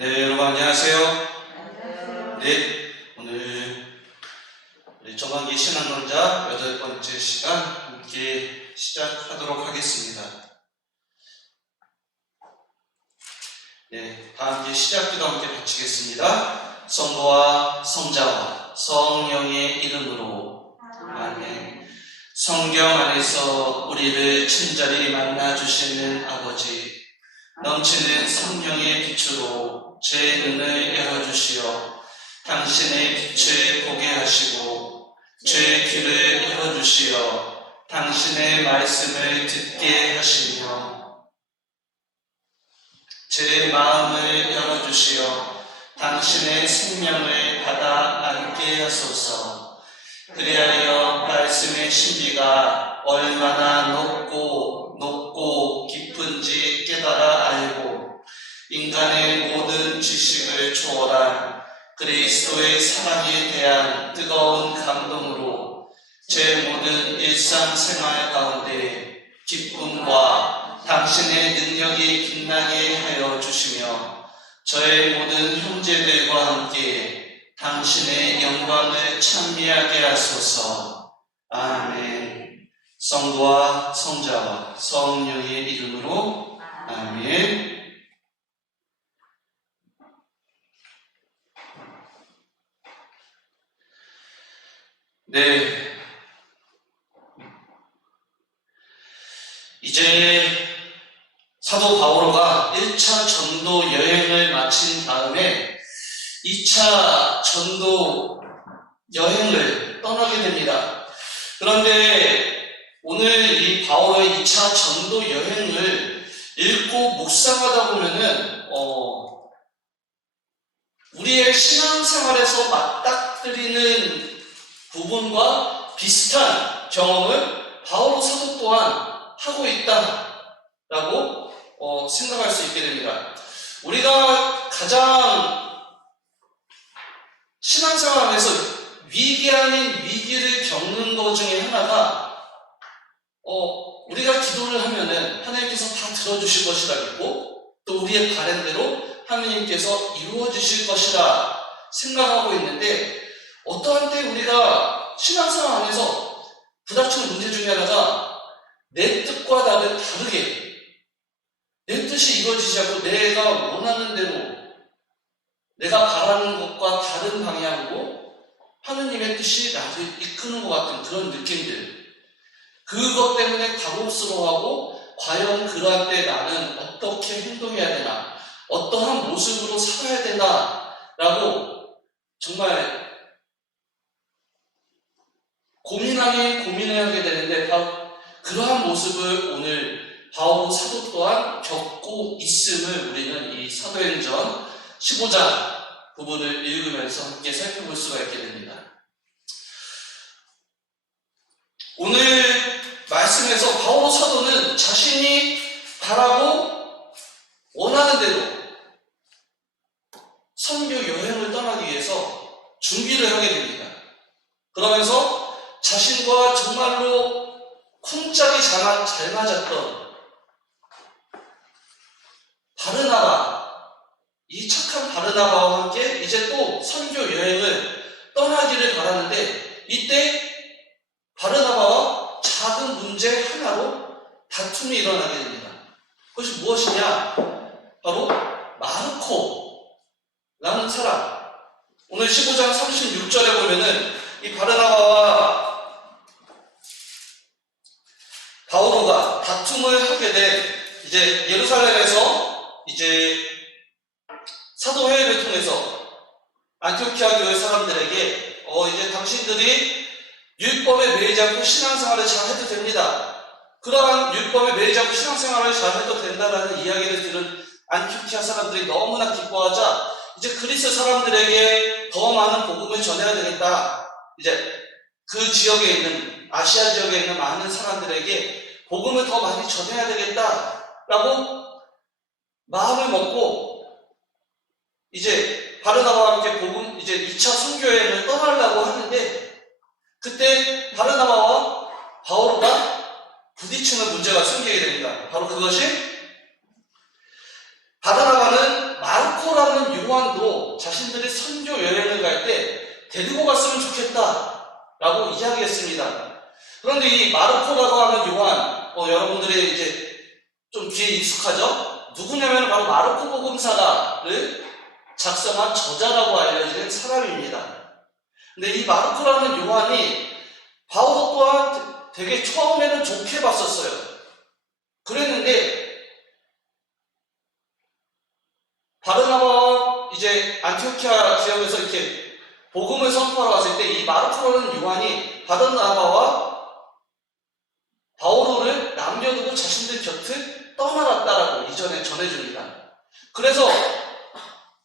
네, 여러분 안녕하세요. 안녕하세요. 네, 오늘 우리 정한기 신앙론자 8번째 시간 함께 시작하도록 하겠습니다. 네, 다 함께 시작기도 함께 바치겠습니다. 성부와 성자와 성령의 이름으로 아멘. 성경 안에서 우리를 친절히 만나주시는 아버지, 넘치는 성령의 빛으로 제 눈을 열어주시어 당신의 빛을 보게 하시고 제 귀를 열어주시어 당신의 말씀을 듣게 하시며 제 마음을 열어주시어 당신의 생명을 받아 안게 하소서. 그리하여 말씀의 신비가 얼마나 높고 깊은지 깨달아 알고 인간의 모든 지식을 초월한 그리스도의 사랑에 대한 뜨거운 감동으로 제 모든 일상생활 가운데 기쁨과 당신의 능력이 빛나게 하여 주시며 저의 모든 형제들과 함께 당신의 영광을 찬미하게 하소서. 아멘. 성부와 성자와 성령의 이름으로 아멘. 네, 이제 사도 바오로가 1차 전도 여행을 마친 다음에 2차 전도 여행을 떠나게 됩니다. 그런데 오늘 이 바오로의 2차 전도 여행을 읽고 묵상하다 보면은 우리의 신앙생활에서 맞닥뜨리는 부분과 비슷한 경험을 바오로 사도 또한 하고 있다라고 생각할 수 있게 됩니다. 우리가 가장 신앙생활 안에서 위기 아닌 위기를 겪는 것 중에 하나가 우리가 기도를 하면은 하나님께서 다 들어주실 것이라 믿고 또 우리의 바람대로 하나님께서 이루어지실 것이라 생각하고 있는데 어떠한 때 우리가 신앙생활 안에서 부닥치는 문제 중에 하나가 내 뜻과 다르게 내 뜻이 이루어지지 않고 내가 원하는 대로 내가 바라는 것과 다른 방향으로 하느님의 뜻이 나를 이끄는 것 같은 그런 느낌들, 그것 때문에 당혹스러워하고 과연 그러한 때 나는 어떻게 행동해야 되나, 어떠한 모습으로 살아야 되나 라고 정말 고민을 하게 되는데 그러한 모습을 오늘 바오로 사도 또한 겪고 있음을 우리는 이 사도행전 15장 부분을 읽으면서 함께 살펴볼 수가 있게 됩니다. 오늘 말씀에서 바오로 사도는 자신이 바라고 원하는 대로 선교 여행을 떠나기 위해서 준비를 하게 됩니다. 그러면서 자신과 정말로 쿵짝이 잘 맞았던 바르나바, 이 착한 바르나바와 함께 이제 또 선교 여행을 떠나기를 바라는데 이때 바르나바와 작은 문제 하나로 다툼이 일어나게 됩니다. 그것이 무엇이냐? 바로 마르코라는 사람. 오늘 15장 36절에 보면은 이 바르나바와 바오로가 다툼을 하게 된 이제 예루살렘에서 이제 사도회의를 통해서 안티오키아 교회 사람들에게 이제 당신들이 율법에 매이지 않고 신앙생활을 잘 해도 됩니다. 그러한 율법에 매이지 않고 신앙생활을 잘 해도 된다라는 이야기를 들은 안티오키아 사람들이 너무나 기뻐하자 이제 그리스 사람들에게 더 많은 복음을 전해야 되겠다. 이제 그 지역에 있는 아시아 지역에 있는 많은 사람들에게 복음을 더 많이 전해야 되겠다라고 마음을 먹고 이제 바르나바와 함께 이제 2차 선교여행을 떠나려고 하는데 그때 바르나바와 바오로가 부딪히는 문제가 생기게 됩니다. 바로 그것이 바르나바는 마르코 마르코라는 요한도 자신들이 선교 여행을 갈 때 데리고 갔으면 좋겠다라고 이야기했습니다. 그런데 이 마르코라고 하는 요한, 여러분들이 이제 좀 귀에 익숙하죠? 누구냐면 바로 마르코 복음사가를 작성한 저자라고 알려지는 사람입니다. 근데 이 마르코라는 요한이 바오 또한 되게 처음에는 좋게 봤었어요. 그랬는데 바르나바와 이제 안티오키아 지역에서 이렇게 복음을 선포하러 왔을 때 이 마르코라는 요한이 바르나바와 바오로를 남겨두고 자신들 곁을 떠나갔다라고 이전에 전해줍니다. 그래서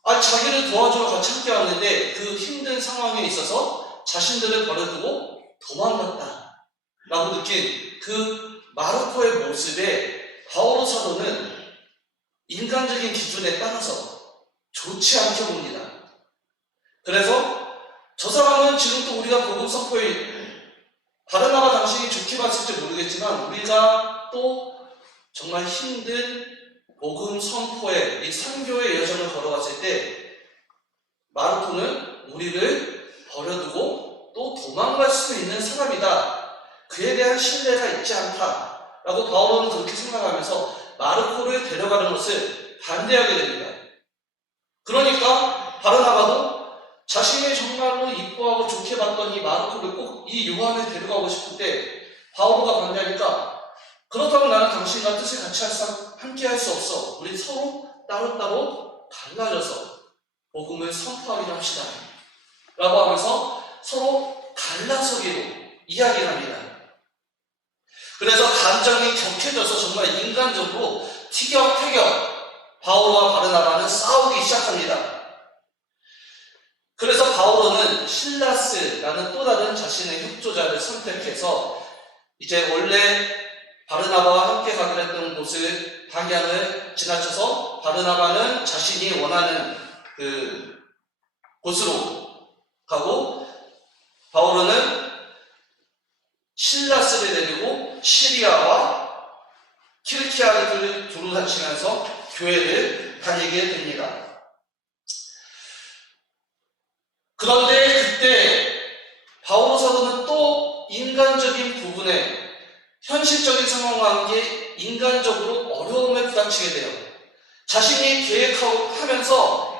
자기를 도와주러 같이 함께 왔는데 그 힘든 상황에 있어서 자신들을 버려두고 도망갔다라고 느낀 그 마르코의 모습에 바오로 사도는 인간적인 기준에 따라서 좋지 않게 봅니다. 그래서 저 사람은 지금도 우리가 복음 선포에 바르나바 당신이 좋게 봤을지 모르겠지만 우리가 또 정말 힘든 복음 선포의 이 선교의 여정을 걸어갔을 때 마르코는 우리를 버려두고 또 도망갈 수 있는 사람이다. 그에 대한 신뢰가 있지 않다. 라고 바오로는 그렇게 생각하면서 마르코를 데려가는 것을 반대하게 됩니다. 그러니까 바르나바도 자신이 정말로 이뻐하고 좋게 봤던 이 마르코를 꼭 이 요한을 데려가고 싶을 때 바오로가 반대하니까 그렇다면 나는 당신과 뜻을 같이 함께 할 수 없어. 우리 서로 따로따로 갈라져서 복음을 선포하기로 합시다. 라고 하면서 서로 갈라서기로 이야기를 합니다. 그래서 감정이 격해져서 정말 인간적으로 티격태격 바오로와 바르나바는 싸우기 시작합니다. 그래서 바오로는 실라스라는 또 다른 자신의 협조자를 선택해서 이제 원래 바르나바와 함께 가기로 했던 곳을 방향을 지나쳐서 바르나바는 자신이 원하는 그 곳으로 가고 바오로는 실라스를 데리고 시리아와 킬키아를 두루 다니면서 교회를 다니게 됩니다. 그런데 그때 바오로 사도는 또 인간적인 부분에 현실적인 상황과 함께 인간적으로 어려움에 부닥치게 돼요. 자신이 계획하고 하면서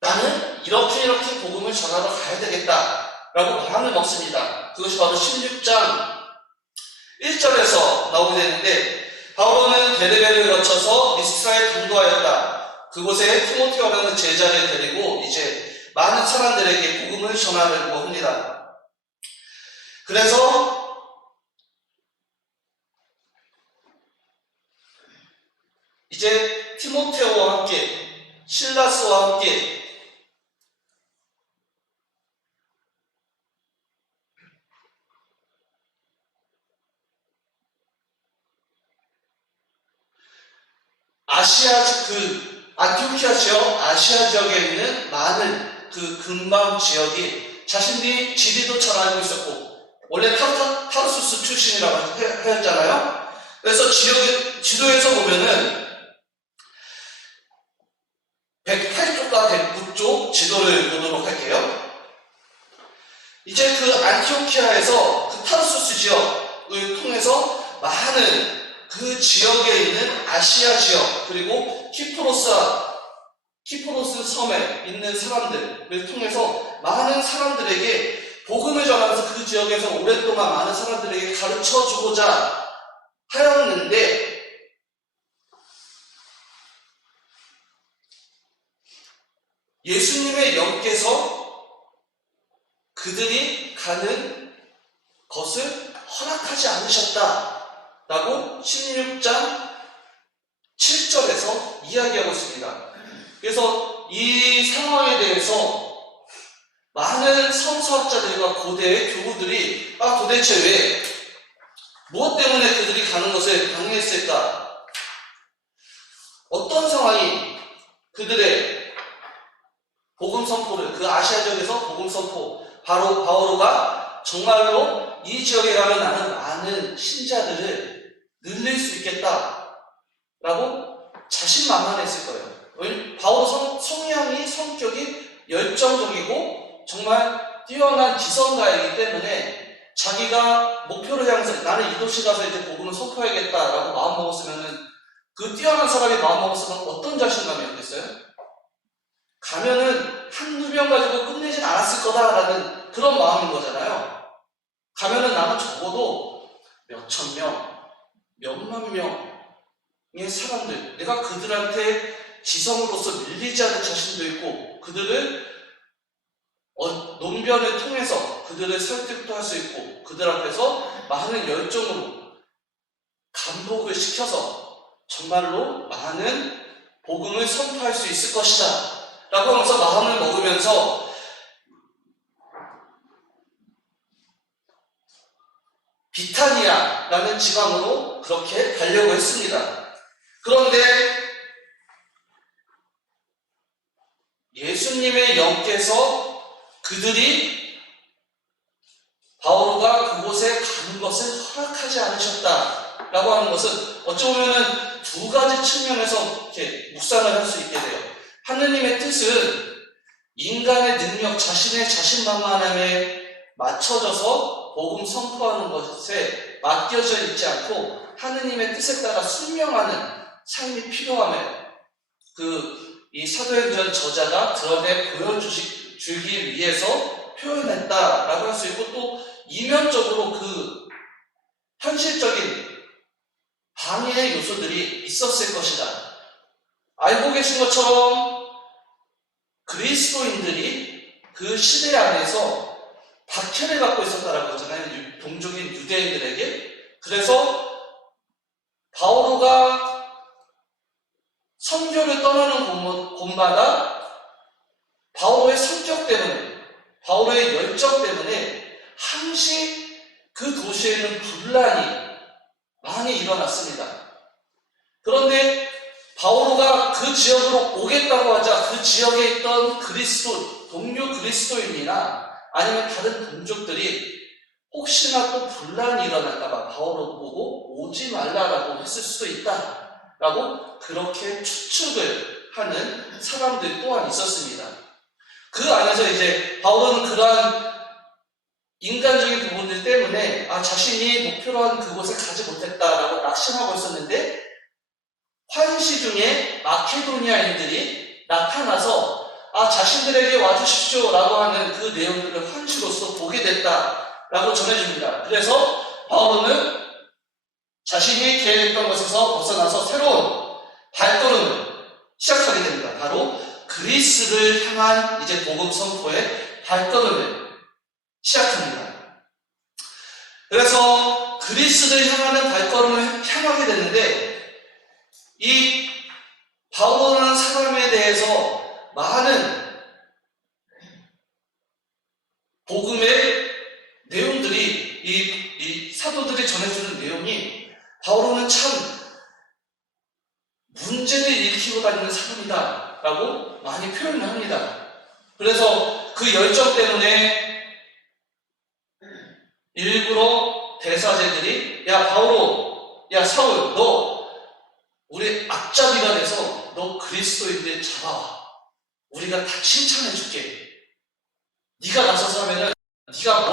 나는 이렇게 복음을 전하러 가야 되겠다라고 마음을 먹습니다. 그것이 바로 16장 1절에서 나오게 되는데 바오로는 데르베를 거쳐서 리스트라에 당도하였다. 그곳에 티모테오라는 제자를 데리고 이제 많은 사람들에게 복음을 전하려고 합니다. 그래서 이제 티모테오와 함께 실라스와 함께 안티오키아 지역, 아시아 지역에 있는 많은 그 근방 지역이 자신들이 지리도 잘 알고 있었고 원래 타르수스 출신이라고 하였잖아요. 그래서 지도에서 보면은 108쪽과 109쪽 지도를 보도록 할게요. 이제 그 안티오키아에서 그 타르수스 지역을 통해서 많은 그 지역에 있는 아시아 지역 그리고 키프로스 섬에 있는 사람들을 통해서 많은 사람들에게 복음을 전하면서 그 지역에서 오랫동안 많은 사람들에게 가르쳐주고자 하였는데 예수님의 영께서 그들이 가는 것을 허락하지 않으셨다라고 16장 7절에서 이야기하고 있습니다. 그래서 이 상황에 대해서 많은 성서학자들과 고대의 교구들이 도대체 왜 무엇 때문에 그들이 가는 것을 방해했을까? 어떤 상황이 그들의 복음 선포를 그 아시아 지역에서 복음 선포 바로 바오로가 정말로 이 지역에 가면 나는 많은 신자들을 늘릴 수 있겠다라고 자신만만했을 거예요. 바울 성향이 성격이 열정적이고 정말 뛰어난 지성가이기 때문에 자기가 목표를 향해서 나는 이 도시 가서 이제 복음을 선포해야겠다라고 마음먹었으면은 그 뛰어난 사람이 마음먹었으면 어떤 자신감이었겠어요? 가면은 한두 명 가지고 끝내진 않았을 거다라는 그런 마음인 거잖아요. 가면은 나는 적어도 몇천 명, 몇만 명의 사람들, 내가 그들한테 지성으로서 밀리지 않은 자신도 있고 그들을 논변을 통해서 그들을 설득도 할 수 있고 그들 앞에서 많은 열정으로 감복을 시켜서 정말로 많은 복음을 선포할 수 있을 것이다 라고 하면서 마음을 먹으면서 비타니아라는 지방으로 그렇게 가려고 했습니다. 그런데 예수님의 영께서 그들이 바울과 그곳에 가는 것을 허락하지 않으셨다라고 하는 것은 어찌 보면은 두 가지 측면에서 이렇게 묵상을 할 수 있게 돼요. 하느님의 뜻은 인간의 능력, 자신의 자신만만함에 맞춰져서 복음 선포하는 것에 맡겨져 있지 않고 하느님의 뜻에 따라 순명하는 삶이 필요함을 이 사도행전 저자가 드러내 보여주기 위해서 표현했다라고 할 수 있고 또 이면적으로 그 현실적인 방해의 요소들이 있었을 것이다. 알고 계신 것처럼 그리스도인들이 그 시대 안에서 박해를 받고 있었다라고 하잖아요. 동족인 유대인들에게. 그래서 바오로가 선교를 떠나는 곳마다 바오로의 성격 때문에, 바오로의 열정 때문에 항시 그 도시에는 분란이 많이 일어났습니다. 그런데 바오로가 그 지역으로 오겠다고 하자 그 지역에 있던 동료 그리스도인이나 아니면 다른 동족들이 혹시나 또 분란이 일어날까봐 바오로 보고 오지 말라라고 했을 수도 있다라고 그렇게 추측을 하는 사람들 또한 있었습니다. 그 안에서 이제 바울은 그러한 인간적인 부분들 때문에 자신이 목표로 한 그곳에 가지 못했다라고 낙심하고 있었는데 환시 중에 마케도니아인들이 나타나서 자신들에게 와주십시오 라고 하는 그 내용들을 환시로서 보게 됐다라고 전해줍니다. 그래서 바울은 자신이 계획했던 것에서 벗어나서 새로운 발걸음을 시작하게 됩니다. 바로 그리스를 향한 이제 복음 선포의 발걸음을 시작합니다. 그래서 그리스를 향하는 발걸음을 향하게 되는데 이 바울이라는 사람에 대해서 많은 복음의 내용들이 이 사도들이 전해주는 내용이 바울은 참 문제를 일으키고 다니는 사람이다 라고 많이 표현을 합니다. 그래서 그 열정 때문에 일부러 대사제들이 야 바울오, 야 사울 너 우리 앞잡이가 돼서 너 그리스도인들 잡아와. 우리가 다 칭찬해줄게. 네가 나서서 하면은 네가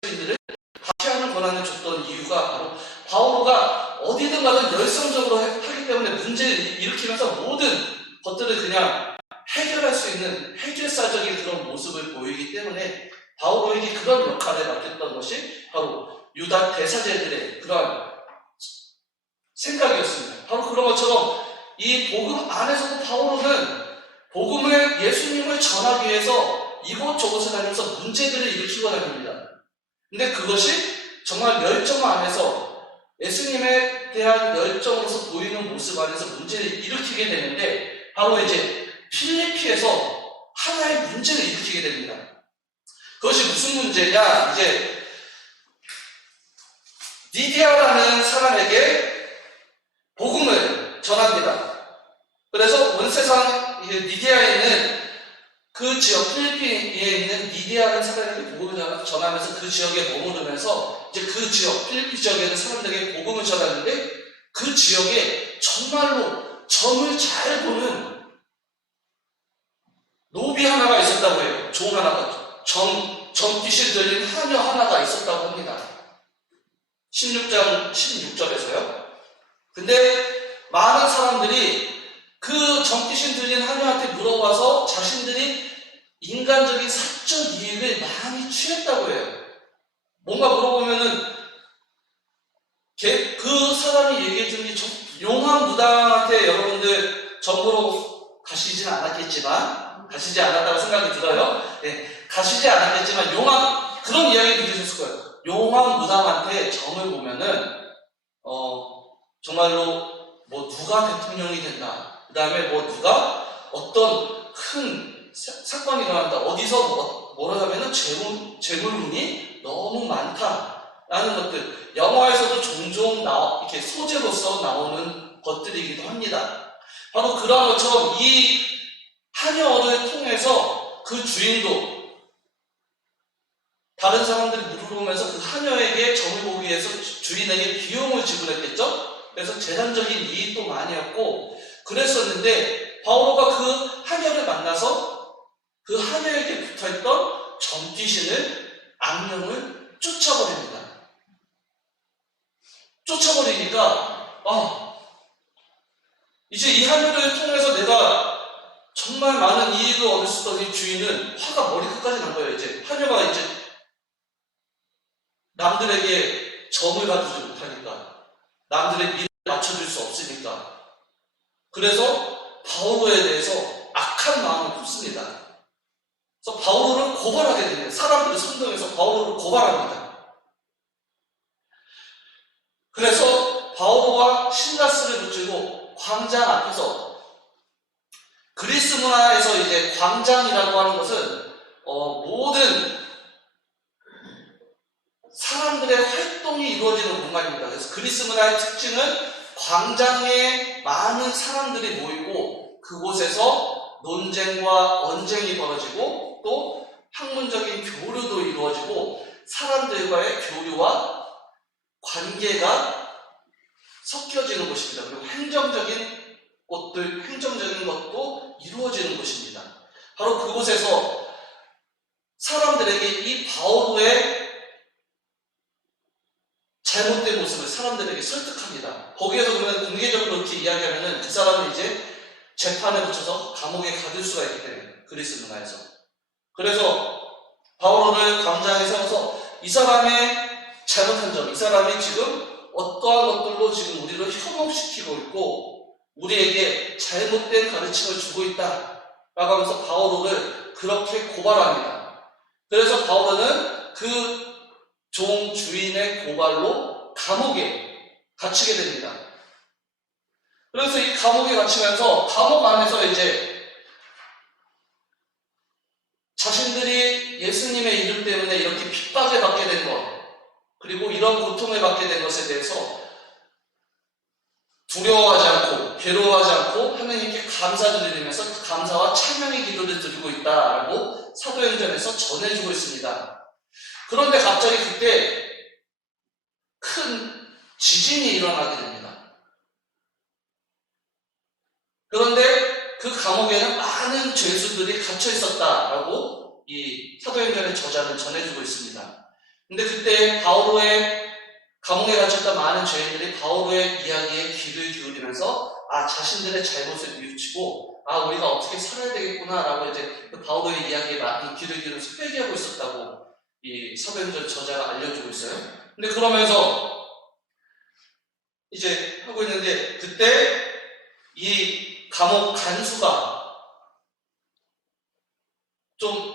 그리스도인들을 박해하는 권한을 줬던 이유가 바로 바오로가 어디든 가든 열성적으로 하기 때문에 문제를 일으키면서 모든 것들을 그냥 해결할 수 있는 해결사적인 그런 모습을 보이기 때문에 바오로에게 그런 역할을 맡겼던 것이 바로 유다 대사제들의 그런 생각이었습니다. 바로 그런 것처럼 이 복음 안에서도 바오로는 복음을 예수님을 전하기 위해서 이곳저곳을 다니면서 문제들을 일으키고 다닙니다. 근데 그것이 정말 열정 안에서 예수님에 대한 열정으로서 보이는 모습 안에서 문제를 일으키게 되는데 바로 이제 필리피에서 하나의 문제를 일으키게 됩니다. 그것이 무슨 문제냐? 이제 니디아라는 사람에게 복음을 전합니다. 그래서 온 세상 니디아에 있는 그 지역 필리핀에 있는 니디아라는 사람에게 복음을 전하면서 그 지역에 머무르면서 이제 그 지역, 필리핀 지역에 있는 사람들에게 복음을 전하는데 그 지역에 정말로 점을 잘 보는 노비 하나가 있었다고 해요. 종 하나가. 점귀신 들린 하녀 하나가 있었다고 합니다. 16장 16절에서요. 근데 많은 사람들이 그 점귀신 들린 하녀한테 물어봐서 자신들이 인간적인 사적 이익을 많이 취했다고 해요. 뭔가 물어보면은 그 사람이 얘기해주는 게 용한 무당한테 여러분들 정보로 가시진 않았겠지만, 가시지 않았다고 생각이 들어요. 네, 가시지 않았겠지만 그런 이야기 들으셨을 거예요. 용한 무당한테 점을 보면은 정말로 뭐 누가 대통령이 된다, 그 다음에 뭐 누가 어떤 큰 사건이 일어난다, 어디서 뭐라 하면은 재물운이 너무 많다라는 것들, 영화에서도 종종 이렇게 소재로서 나오는 것들이기도 합니다. 바로 그런 것처럼 이 하녀를 통해서 그 주인도 다른 사람들이 물어보면서 그 하녀에게 점을 보기 위해서 주인에게 비용을 지불했겠죠? 그래서 재산적인 이익도 많이 했고 그랬었는데, 바오로가 그 하녀를 만나서 그 하녀에게 붙어있던 점귀신을, 악령을 쫓아버립니다. 쫓아버리니까 이제 이 하녀를 통해서 내가 정말 많은 이익을 얻을 수 있던 이 주인은 화가 머리끝까지 난 거예요. 이제 하녀가 이제 남들에게 점을 가지지 못하니까, 남들의 미를 맞춰줄 수 없으니까, 그래서 바오로에 대해서 악한 마음을 품습니다. 그래서 바오로를 고발하게 됩니다. 사람들이 선동해서 바오로를 고발합니다. 그래서 바오로와 신라스를 붙이고 광장 앞에서, 그리스 문화에서 이제 광장이라고 하는 것은 모든 사람들의 활동이 이루어지는 공간입니다. 그래서 그리스 문화의 특징은 광장에 많은 사람들이 모이고 그곳에서 논쟁과 언쟁이 벌어지고 또 학문적인 교류도 이루어지고 사람들과의 교류와 관계가 섞여지는 곳입니다. 그리고 행정적인 것도 이루어지는 곳입니다. 바로 그곳에서 사람들에게 이 바오로의 잘못된 모습을 사람들에게 설득합니다. 거기에서 그러면 공개적으로 이렇게 이야기하면은 그 사람은 이제 재판에 붙여서 감옥에 가둘 수가 있기 때문에, 그리스 문화에서. 그래서 바오로를 광장에 세워서 이 사람의 잘못한 점, 이 사람이 지금 어떠한 것들로 지금 우리를 현혹시키고 있고 우리에게 잘못된 가르침을 주고 있다 라고 하면서 바오로를 그렇게 고발합니다. 그래서 바오로는 그 종 주인의 고발로 감옥에 갇히게 됩니다. 그래서 이 감옥에 갇히면서 감옥 안에서 이제 자신들이 예수님의 이름 때문에 이렇게 핍박을 받게 된 것, 그리고 이런 고통을 받게 된 것에 대해서 두려워하지 않고 괴로워하지 않고 하나님께 감사드리면서 그 감사와 찬양의 기도를 드리고 있다라고 사도행전에서 전해주고 있습니다. 그런데 갑자기 그때 큰 지진이 일어나게 됩니다. 그런데 그 감옥에는 많은 죄수들이 갇혀 있었다라고 이 사도행전의 저자는 전해주고 있습니다. 근데 그때 바오로의 감옥에 갇혔던 많은 죄인들이 바오로의 이야기에 귀를 기울이면서 자신들의 잘못을 뉘우치고 우리가 어떻게 살아야 되겠구나라고 이제 그 바오로의 이야기에 많이 귀를 기울여서 회개하고 있었다고 이 사도행전 저자가 알려주고 있어요. 근데 그러면서 이제 하고 있는데 그때 이 감옥 간수가 좀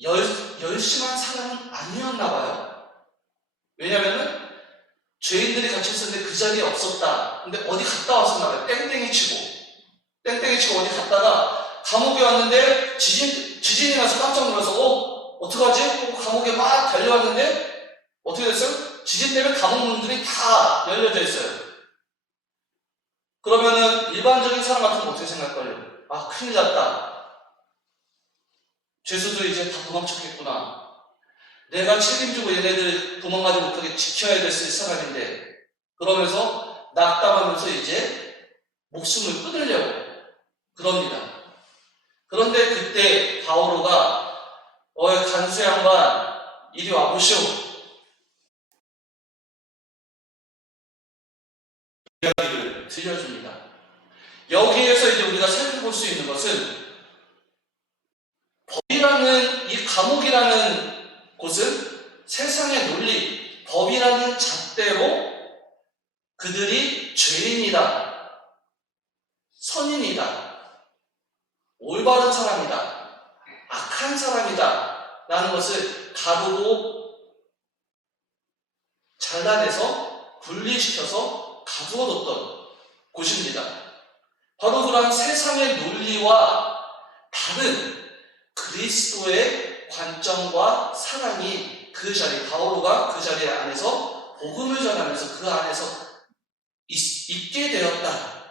열심한 사람은 아니었나 봐요. 왜냐면은 죄인들이 갇혀있었는데 그 자리에 없었다. 근데 어디 갔다 왔었나 봐요. 땡땡이 치고 어디 갔다가 감옥에 왔는데 지진이 나서 깜짝 놀라서 어떡하지? 감옥에 막 달려왔는데 어떻게 됐어요? 지진 때문에 감옥 문들이 다 열려져 있어요. 그러면은 일반적인 사람 같으면 어떻게 생각할까요? 큰일 났다. 죄수들 이제 다 도망쳤겠구나. 내가 책임지고 얘네들 도망가지 못하게 지켜야 될 사람인데, 그러면서 낙담하면서 이제 목숨을 끊으려고 그럽니다. 그런데 그때 바오로가 간수 양반 이리 와보시오. 이야기를 들려줍니다. 여기에서 이제 우리가 살펴볼 수 있는 것은 법이라는 이 감옥이라는 곳은 세상의 논리, 법이라는 잣대로 그들이 죄인이다, 선인이다, 올바른 사람이다, 악한 사람이다 라는 것을 가르고 잘라내서 분리시켜서 가두어뒀던 곳입니다. 바로 그러한 세상의 논리와 다른 그리스도의 관점과 사랑이 그 자리, 바오로가 그 자리 안에서 복음을 전하면서 그 안에서 있게 되었다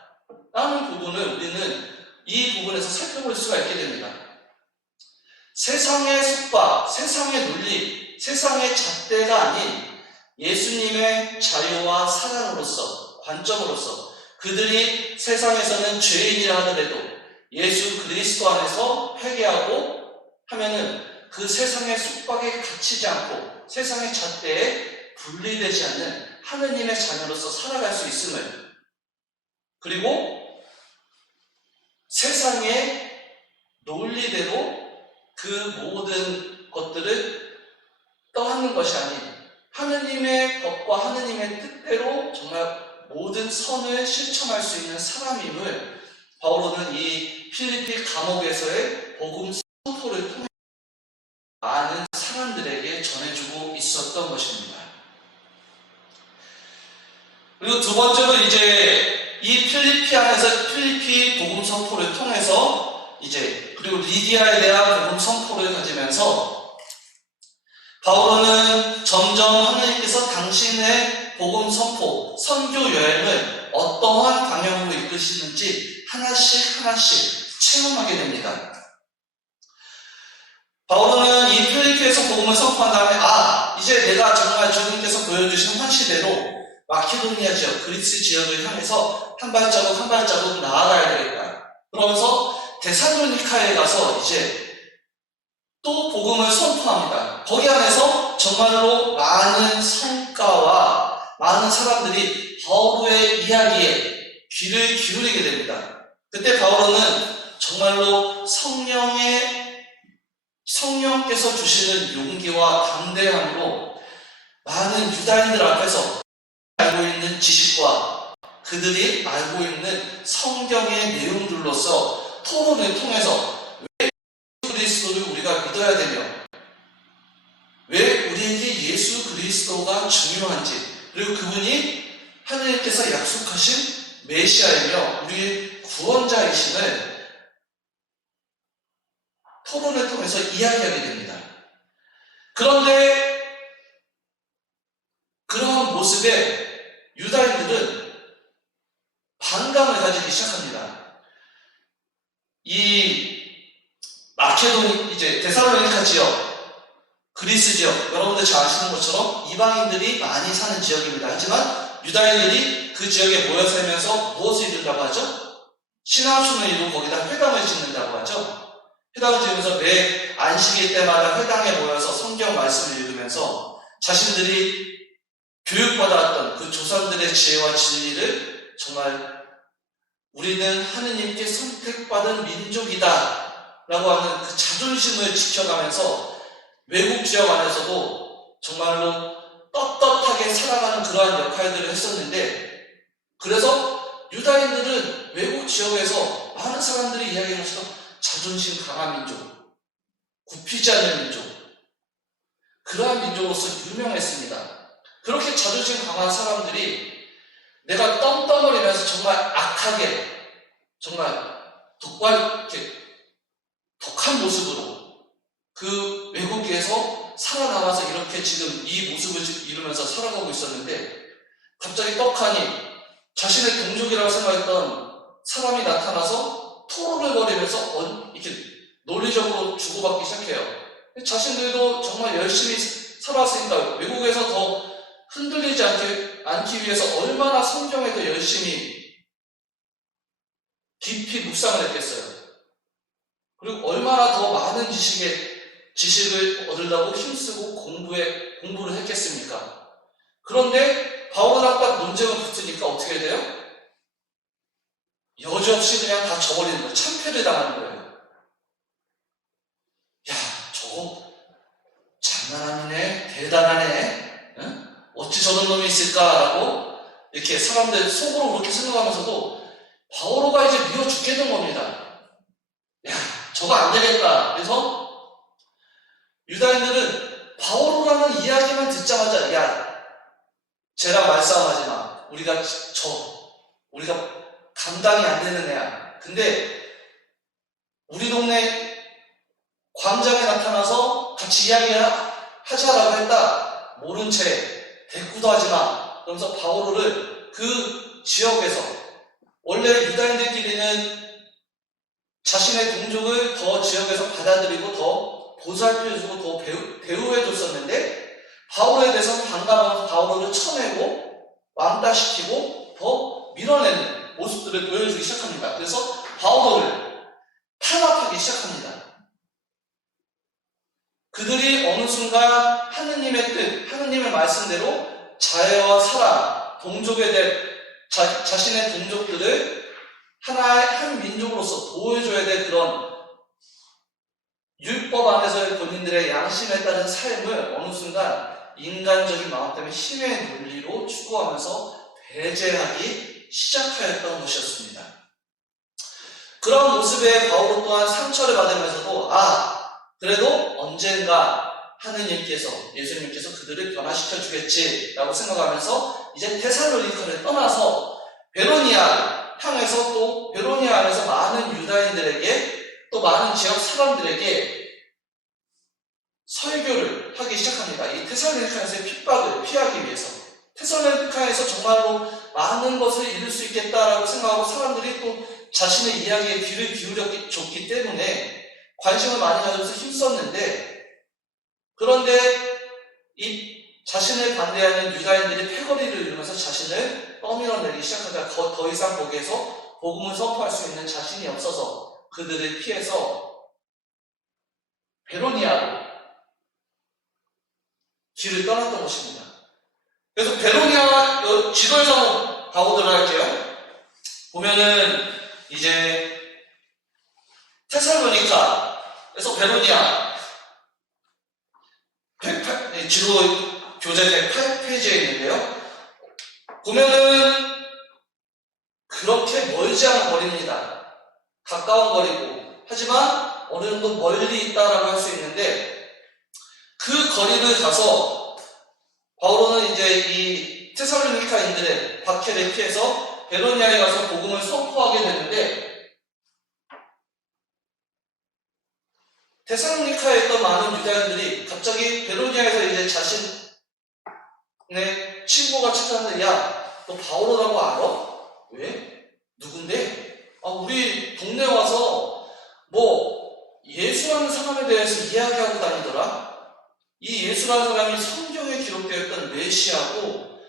라는 부분을 우리는 이 부분에서 살펴볼 수가 있게 됩니다. 세상의 속박, 세상의 논리, 세상의 잣대가 아닌 예수님의 자유와 사랑으로서, 관점으로서 그들이 세상에서는 죄인이라 하더라도 예수 그리스도 안에서 회개하고 하면은 그 세상의 속박에 갇히지 않고 세상의 잣대에 분리되지 않는 하느님의 자녀로서 살아갈 수 있음을, 그리고 세상의 논리대로 그 모든 것들을 떠안는 것이 아닌 하느님의 법과 하느님의 뜻대로 정말 모든 선을 실천할 수 있는 사람임을 바오로는 이 필리피 감옥에서의 복음 선포를 통해 많은 사람들에게 전해주고 있었던 것입니다. 그리고 두 번째로 이제 이 필리피 안에서 필리피 복음 선포를 통해서 이제 그리고 리디아에 대한 복음 선포를 가지면서 바오로는 점점 하나님께서 당신의 복음 선포, 선교 여행을 어떠한 방향으로 이끄시는지 하나씩 체험하게 됩니다. 바오로는 이 필리피에서 복음을 선포한 다음에 이제 내가 정말 주님께서 보여주신 환시대로 마케도니아 지역, 그리스 지역을 향해서 한 발자국 나아가야 되겠다. 그러면서 데살로니카에 가서 이제 또 복음을 선포합니다. 거기 안에서 정말로 많은 성과와 많은 사람들이 바오로의 이야기에 귀를 기울이게 됩니다. 그때 바오로는 정말로 성령께서 주시는 용기와 담대함으로 많은 유다인들 앞에서 알고 있는 지식과 그들이 알고 있는 성경의 내용들로서 토론을 통해서 왜 그리스도를 우리가 믿어야 되며 왜 우리에게 예수 그리스도가 중요한지, 그리고 그분이 하나님께서 약속하신 메시아이며 우리의 구원자이심을 토론을 통해서 이야기하게 됩니다. 그런데 그러한 모습에 유다인들은 반감을 가지기 시작합니다. 이 이제 데살로니카 지역, 그리스 지역, 여러분들 잘 아시는 것처럼 이방인들이 많이 사는 지역입니다. 하지만 유다인들이 그 지역에 모여 살면서 무엇을 이룬다고 하죠? 신앙순을 이루고 거기다 회당을 짓는다고 하죠. 회당을 지으면서 매 안식일 때마다 회당에 모여서 성경 말씀을 읽으면서 자신들이 교육받았던 그 조상들의 지혜와 진리를 정말 우리는 하느님께 선택받은 민족이다 라고 하는 그 자존심을 지켜가면서 외국 지역 안에서도 정말로 떳떳하게 살아가는 그러한 역할들을 했었는데, 그래서 유다인들은 외국 지역에서 많은 사람들이 이야기하면서 자존심 강한 민족, 굽히지 않는 민족, 그러한 민족으로서 유명했습니다. 그렇게 자존심 강한 사람들이 내가 떵떵거리면서 정말 악하게, 정말 독한 모습으로 그 외국에서 살아남아서 이렇게 지금 이 모습을 이루면서 살아가고 있었는데, 갑자기 떡하니 자신의 동족이라고 생각했던 사람이 나타나서 토론을 벌이면서 이렇게 논리적으로 주고받기 시작해요. 자신들도 정말 열심히 살아왔으니까 외국에서 더 흔들리지 않기 위해서 얼마나 성경에 더 열심히 깊이 묵상을 했겠어요. 그리고 얼마나 더 많은 지식을 얻으려고 힘쓰고 공부를 했겠습니까? 그런데 바울은 딱 논쟁을 붙으니까 어떻게 돼요? 여지없이 그냥 다 져버리는 거예요. 참패를 당하는 거예요. 야, 저거 장난 아니네, 대단하네, 응? 어찌 저런 놈이 있을까라고 이렇게 사람들 속으로 그렇게 생각하면서도 바오로가 이제 미워 죽겠는 겁니다. 야, 저거 안 되겠다. 그래서 유다인들은 바오로라는 이야기만 듣자마자 야, 쟤랑 말싸움하지 마. 우리가 감당이 안 되는 애야. 근데 우리 동네 광장에 나타나서 같이 이야기하자라고 했다. 모른 채 대꾸도 하지 마. 그러면서 바오로를 그 지역에서, 원래 유다인들끼리는 자신의 동족을 더 지역에서 받아들이고 더 보살펴주고 더 대우해줬었는데, 바오로에 대해서 반감하면서 바오로를 쳐내고 왕따시키고 더 밀어내는 모습들을 보여주기 시작합니다. 그래서 바오로를 탄압하기 시작합니다. 그들이 어느 순간 하느님의 뜻, 하느님의 말씀대로 자애와 사랑, 동족에 대해 자신의 동족들을 하나의 한 민족으로서 보여줘야 될 그런 율법 안에서의 본인들의 양심에 따른 삶을 어느 순간 인간적인 마음 때문에 힘의 논리로 추구하면서 배제하기 시작하였던 것이었습니다. 그런 모습에 바오로 또한 상처를 받으면서도 그래도 언젠가 하느님께서, 예수님께서 그들을 변화시켜 주겠지라고 생각하면서 이제 데살로니가를 떠나서 베로니아 향해서, 또 베로니아 안에서 많은 유다인들에게 또 많은 지역 사람들에게 설교를 하기 시작합니다. 이 데살로니가에서의 핍박을 피하기 위해서. 데살로니가에서 정말로 많은 것을 이룰 수 있겠다라고 생각하고 사람들이 또 자신의 이야기에 귀를 기울여줬기 때문에 관심을 많이 가져서 힘썼는데, 그런데 이 자신을 반대하는 유다인들이 패거리를 이루면서 자신을 떠밀어내기 시작하자 더 이상 거기에서 복음을 선포할 수 있는 자신이 없어서 그들을 피해서 베로니아로 길을 떠났던 것입니다. 그래서 베로니아 지도에서 가보도록 할게요. 보면은 이제 테살로니카에서 베로니아 지도 교재 108페이지에 있는데요. 보면은 그렇게 멀지 않은 거리입니다. 가까운 거리고, 하지만 어느 정도 멀리 있다라고 할 수 있는데, 그 거리를 가서 바오로는 이제 이 테살로니카인들의 박해를 피해서 베로니아에 가서 복음을 선포하게 되는데, 데살로니카에 있던 많은 유다인들이 갑자기 베로니아에서 이제 자신의 친구가 찾아왔는데, 야, 너 바오로라고 알아? 왜? 누군데? 우리 동네 와서 예수라는 사람에 대해서 이야기하고 다니더라? 이 예수라는 사람이 성경에 기록되었던 메시아고,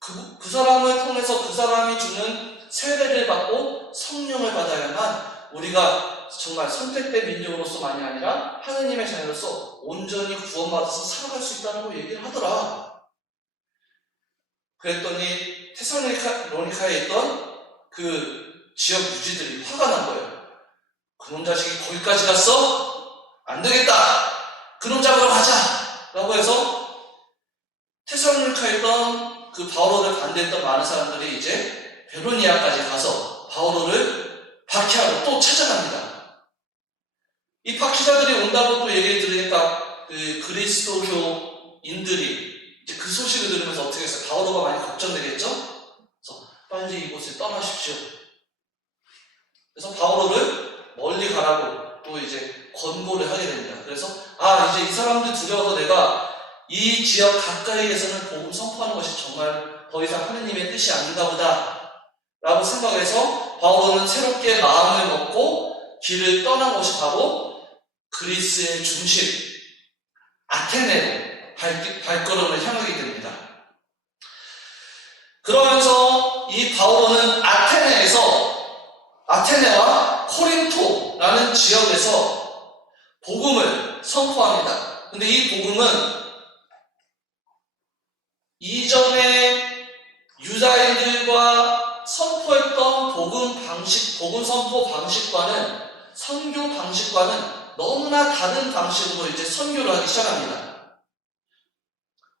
그 사람을 통해서 그 사람이 주는 세례를 받고 성령을 받아야만 우리가 정말 선택된 민족으로서만이 아니라 하느님의 자녀로서 온전히 구원받아서 살아갈 수 있다고 얘기를 하더라. 그랬더니 테살로니카에 있던 그 지역 유지들이 화가 난 거예요. 그놈 자식이 거기까지 갔어? 안 되겠다! 그놈 잡으러 가자! 라고 해서 테살로니카에 있던 그 바오로를 반대했던 많은 사람들이 이제 베로니아까지 가서 바오로를 박해하러 또 찾아갑니다. 이 박해자들이 온다고 또 얘기를 들으니까 그 그리스도교인들이 이제 그 소식을 들으면서 어떻게 했어요? 바오로가 많이 걱정되겠죠? 그래서 빨리 이곳을 떠나십시오. 그래서 바오로를 멀리 가라고 또 이제 권고를 하게 됩니다. 그래서 이제 이 사람들 두려워서 내가 이 지역 가까이에서는 복음 선포하는 것이 정말 더 이상 하느님의 뜻이 아닌가 보다 라고 생각해서 바오로는 새롭게 마음을 먹고 길을 떠난 곳이 바로 그리스의 중심 아테네로 발걸음을 향하게 됩니다. 그러면서 이 바오로는 아테네와 코린토라는 지역에서 복음을 선포합니다. 근데 이 복음은 이전에 유다인들과 선포했던 복음 선포 방식과는, 선교 방식과는 너무나 다른 방식으로 이제 선교를 하기 시작합니다.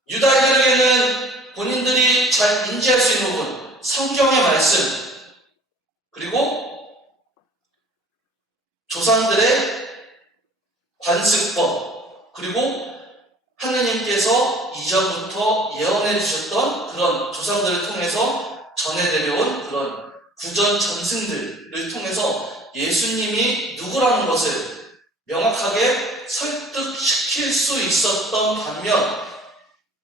유다인들에게는 본인들이 잘 인지할 수 있는 부분, 성경의 말씀, 그리고 조상들의 관습법, 그리고 하느님께서 이전부터 예언해 주셨던 그런 조상들을 통해서 전해 내려온 그런 구전 전승들을 통해서 예수님이 누구라는 것을 명확하게 설득시킬 수 있었던 반면,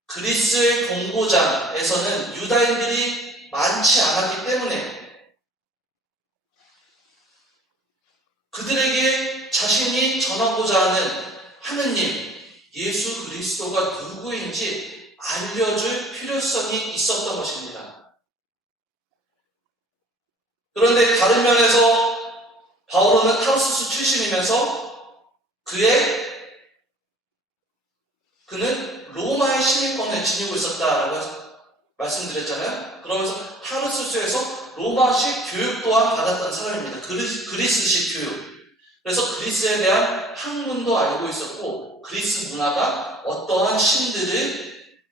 그리스의 동고장에서는 유다인들이 많지 않았기 때문에 그들에게 자신이 전하고자 하는 하느님, 예수 그리스도가 누구인지 알려줄 필요성이 있었던 것입니다. 그런데 다른 면에서 바오로는 타르수스 출신이면서 그는 로마의 시민권을 지니고 있었다라고 말씀드렸잖아요. 그러면서 타르수스에서 로마식 교육 또한 받았던 사람입니다. 그리스식 교육. 그래서 그리스에 대한 학문도 알고 있었고, 그리스 문화가 어떠한 신들을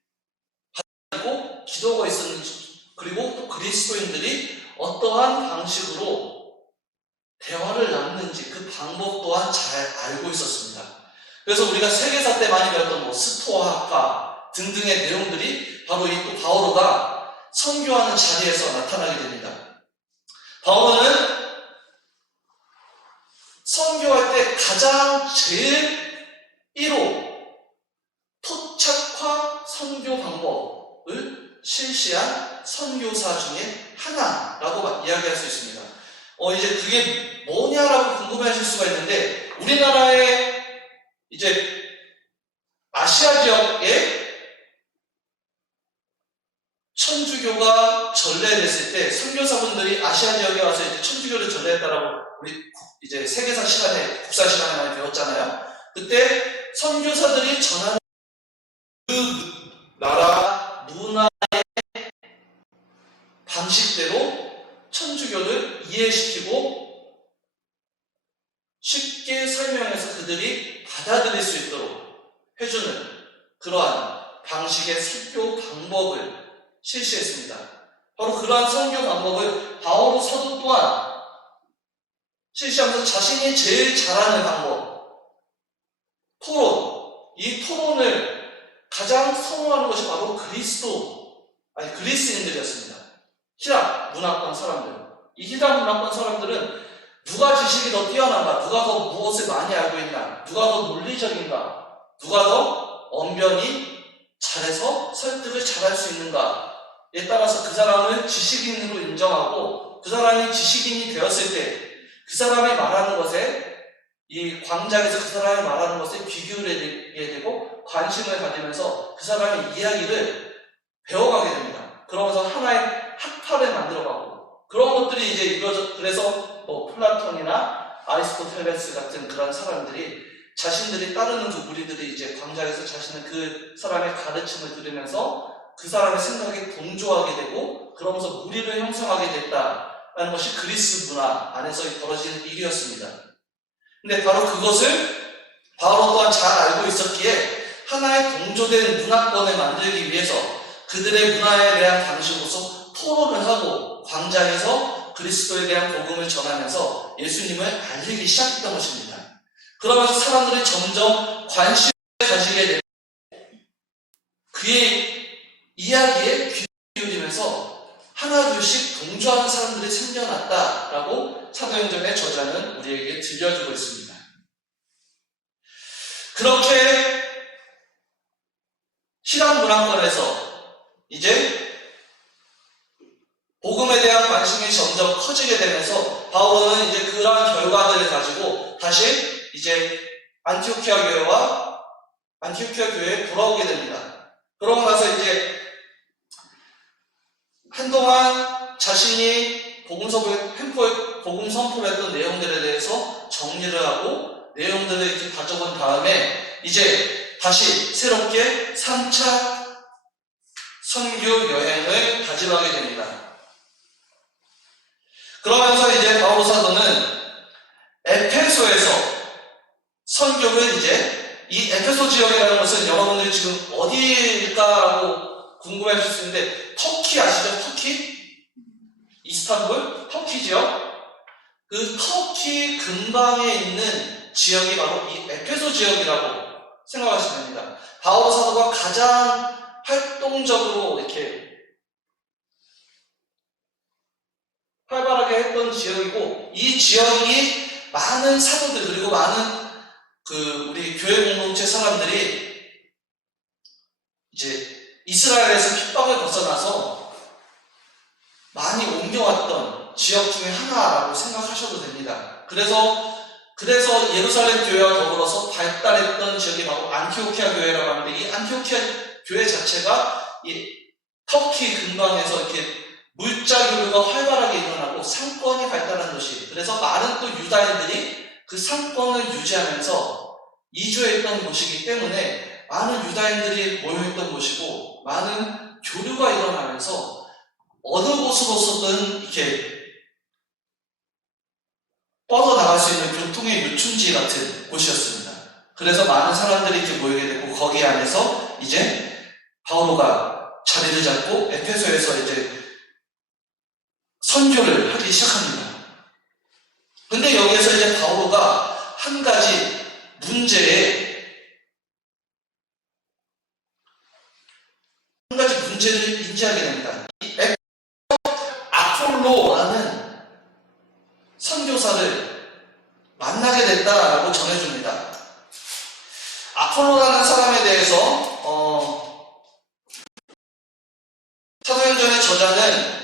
가지고 기도가 있었는지, 그리고 또 그리스도인들이 어떠한 방식으로 대화를 나누는지 그 방법 또한 잘 알고 있었습니다. 그래서 우리가 세계사 때 많이 배웠던 스토아학파 등등의 내용들이 바로 이 또 바오로가 선교하는 자리에서 나타나게 됩니다. 바오로는 선교할 때 가장 제일 1호 토착화 선교 방법을 실시한 선교사 중에 하나라고 이야기할 수 있습니다. 이제 그게 뭐냐라고 궁금해 하실 수가 있는데, 우리나라의 이제 아시아 지역에 천주교가 전래됐을 때 선교사분들이 아시아 지역에 와서 이제 천주교를 전래했다라고 우리 이제 세계사 시간에, 국사 시간에 많이 배웠잖아요. 그때 선교사들이 전하는 그 나라 문화의 방식대로 천주교를 이해시키고 쉽게 설명해서 그들이 받아들일 수 있도록 해주는 그러한 방식의 선교 방법을 실시했습니다. 바로 그러한 선교 방법을 바오로 사도 또한 실시하면서 자신이 제일 잘하는 방법, 토론, 이 토론을 가장 선호하는 것이 바로 그리스인들이었습니다. 히랍 문화권 사람들. 이 히랍 문화권 사람들은 누가 지식이 더 뛰어난가, 누가 더 무엇을 많이 알고 있나, 누가 더 논리적인가, 누가 더 언변이 잘해서 설득을 잘할 수 있는가에 따라서 그 사람을 지식인으로 인정하고, 그 사람이 지식인이 되었을 때 그 사람이 말하는 것에, 이 광장에서 그 사람이 말하는 것에 귀 기울이게 되고 관심을 가지면서 그 사람의 이야기를 배워가게 됩니다. 그러면서 하나의 학파를 만들어가고, 그런 것들이 이제 그래서 플라톤이나 아리스토텔레스 같은 그런 사람들이 자신들이 따르는 그 무리들이 이제 광장에서 자신은 그 사람의 가르침을 들으면서 그 사람의 생각에 동조하게 되고, 그러면서 무리를 형성하게 됐다라는 것이 그리스 문화 안에서 벌어지는 일이었습니다. 근데 바로 그것을 바오로 또한 잘 알고 있었기에 하나의 동조된 문화권을 만들기 위해서 그들의 문화에 대한 방식으로서 토론을 하고 광장에서 그리스도에 대한 복음을 전하면서 예수님을 알리기 시작했던 것입니다. 그러면서 사람들이 점점 관심을 가지게 되고 그의 이야기에 귀 기울이면서 하나둘씩 동조하는 사람들이 생겨났다라고 사도행전의 저자는 우리에게 들려주고 있습니다. 그렇게 히랍 문화권에서 이제 복음에 대한 관심이 점점 커지게 되면서 바울은 이제 그러한 결과들을 가지고 다시 이제 안티오키아 교회와 안티오키아 교회에 돌아오게 됩니다. 그러고 나서 이제 한동안 자신이 복음 선포를 했던 내용들에 대해서 정리를 하고 내용들을 이렇게 가져본 다음에 이제 다시 새롭게 3차 선교 여행을 다짐하게 됩니다. 그러면서 이제 바오로 사도는 에페소에서 선교를 이제 이 에페소 지역이라는 것은 여러분들이 지금 어디일까라고 궁금해하실 수 있는데 터키 아시죠? 터키? 이스탄불? 터키 지역? 그 터키 근방에 있는 지역이 바로 이 에페소 지역이라고 생각하시면 됩니다. 바오로 사도가 가장 활동적으로 이렇게 활발하게 했던 지역이고 이 지역이 많은 사도들 그리고 많은 우리 교회 공동체 사람들이 이제 이스라엘에서 핍박을 벗어나서 많이 옮겨왔던 지역 중에 하나라고 생각하셔도 됩니다. 그래서 예루살렘 교회와 더불어서 발달했던 지역이 바로 안티오키아 교회라고 하는데 이 안티오키아 교회 자체가 이 터키 근방에서 이렇게 물자 교류가 활발하게 일어나고 상권이 발달한 도시. 그래서 많은 또 유다인들이 그 상권을 유지하면서 이주했던 곳이기 때문에 많은 유다인들이 모여있던 곳이고 많은 교류가 일어나면서 어느 곳으로서든 이렇게 뻗어나갈 수 있는 교통의 요충지 같은 곳이었습니다. 그래서 많은 사람들이 이렇게 모이게 되고 거기 안에서 이제 바오로가 자리를 잡고 에페소에서 이제 선교를 하기 시작합니다. 근데 여기에서 이제 바오로가 한 가지 문제를 인지하게 됩니다. 이 아폴로라는 선교사를 만나게 됐다라고 전해줍니다. 아폴로라는 사람에 대해서 사도행전의 저자는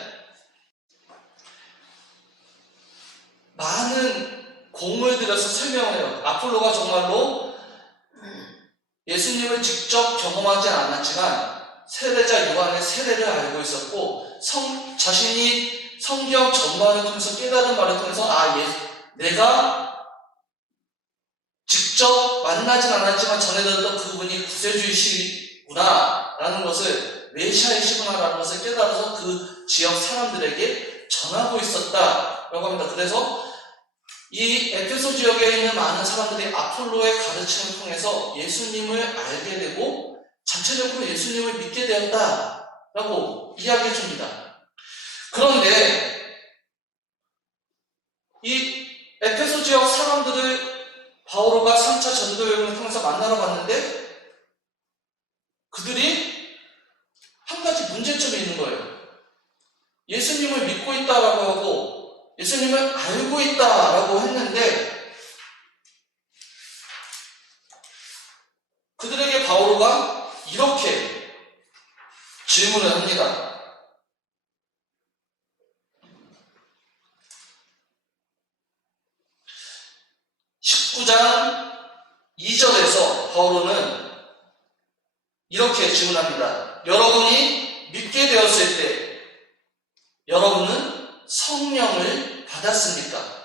많은 공을 들여서 설명을 해요. 아폴로가 정말로 예수님을 직접 경험하지 않았지만 세례자 요한의 세례를 알고 있었고 자신이 성경 전반을 통해서 깨달은 말을 통해서 내가 직접 만나진 않았지만 전해 들었던 그분이 구세주이시구나 라는 것을 메시아이시구나 라는 것을 깨달아서 그 지역 사람들에게 전하고 있었다라고 합니다. 그래서 이 에페소 지역에 있는 많은 사람들이 아폴로의 가르침을 통해서 예수님을 알게 되고 전체적으로 예수님을 믿게 되었다라고 이야기해 줍니다. 그런데 이 에페소 지역 사람들을 바오로가 3차 전도 여행을 통해서 만나러 갔는데 그들이 한 가지 문제점이 있는 거예요. 예수님을 믿고 있다라고 하고 예수님을 알고 있다라고 했는데 그들에게 바오로가 이렇게 질문을 합니다. 19장 2절에서 바오로는 이렇게 질문합니다. 여러분이 믿게 되었을 때 여러분은 성령을 받았습니까?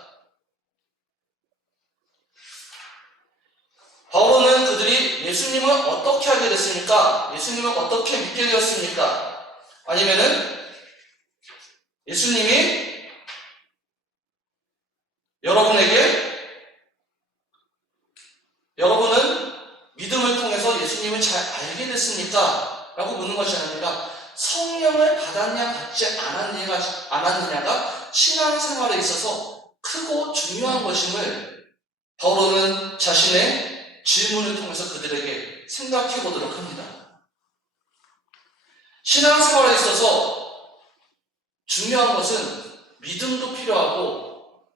바오로는 그들이 예수님을 어떻게 알게 됐습니까? 예수님을 어떻게 믿게 되었습니까? 아니면은 예수님이 여러분은 믿음을 통해서 예수님을 잘 알게 됐습니까? 라고 묻는 것이 아니라 성령을 받았냐 받지 않았느냐가 신앙생활에 있어서 크고 중요한 것임을 바오로는 자신의 질문을 통해서 그들에게 생각해 보도록 합니다. 신앙생활에 있어서 중요한 것은 믿음도 필요하고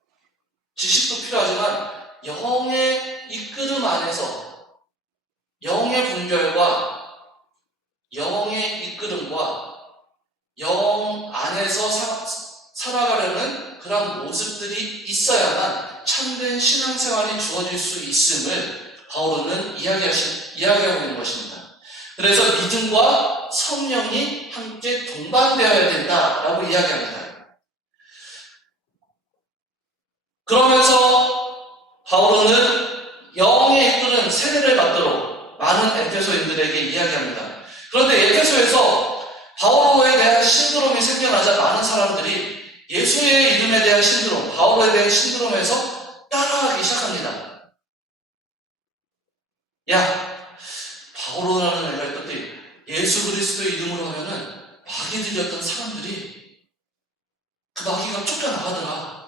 지식도 필요하지만 영의 이끌음 안에서 영의 분별과 영의 이끌음과 영 안에서 살아가려는 그런 모습들이 있어야만 참된 신앙생활이 주어질 수 있음을 바울은 이야기하고 있는 것입니다. 그래서 믿음과 성령이 함께 동반되어야 된다라고 이야기합니다. 그러면서 바울은 영에 이끄는 세례를 받도록 많은 에페소인들에게 이야기합니다. 그런데 에페소에서 바오로에 대한 신드롬이 생겨나자 많은 사람들이 예수의 이름에 대한 신드롬, 바오로에 대한 신드롬에서 따라하기 시작합니다. 야, 바오로라는 애가 있던데 예수 그리스도의 이름으로 하면은 마귀 들였던 사람들이 그 마귀가 쫓겨나가더라.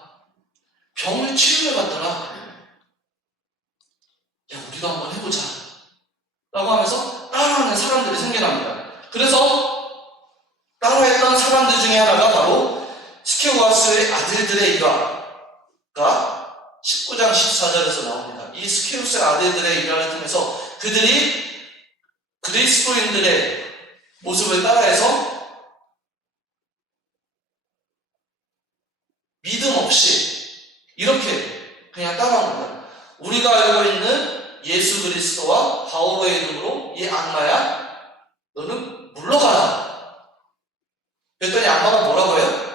병을 치유해받더라. 야, 우리도 한번 해보자. 라고 하면서 따라하는 사람들이 생겨납니다. 그래서 따라했던 사람들 중에 하나가 바로 스케우스의 아들들의 일화가 19장 14절에서 나옵니다. 이 스케우스의 아들들의 일화를 통해서 그들이 그리스도인들의 모습을 따라해서 믿음 없이 이렇게 그냥 따라옵니다. 우리가 알고 있는 예수 그리스도와 바오로의 이름으로 이 악마야, 너는 물러가라. 그랬더니 악마가 뭐라고 해요?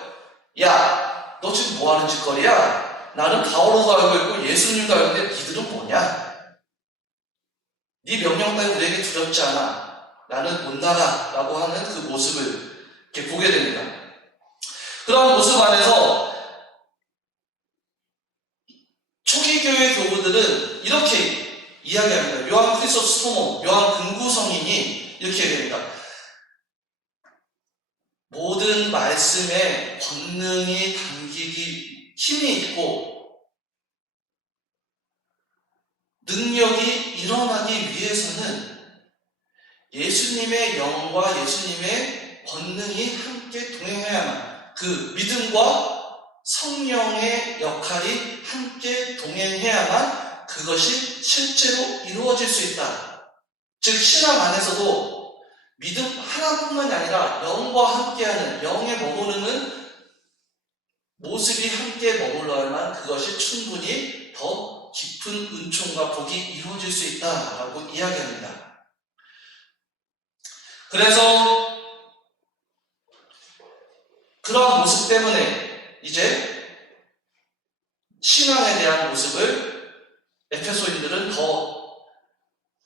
야, 너 지금 뭐 하는 짓거리야? 나는 바오로가 알고 있고 예수님도 알고 있는데 니들은 뭐냐? 네 명령 따위 우리에게 두렵지 않아. 나는 못 나가. 라고 하는 그 모습을 이렇게 보게 됩니다. 그런 모습 안에서 초기 교회 교부들은 이렇게 이야기합니다. 요한 크리소스토모, 요한 금구성인이 이렇게 얘기합니다. 모든 말씀에 권능이 담기기 힘이 있고 능력이 일어나기 위해서는 예수님의 영과 예수님의 권능이 함께 동행해야만, 그 믿음과 성령의 역할이 함께 동행해야만 그것이 실제로 이루어질 수 있다. 즉 신앙 안에서도 믿음 하나뿐만이 아니라 영과 함께하는, 영에 머무르는 모습이 함께 머물러야만 그것이 충분히 더 깊은 은총과 복이 이루어질 수 있다라고 이야기합니다. 그래서 그런 모습 때문에 이제 신앙에 대한 모습을 에페소인들은 더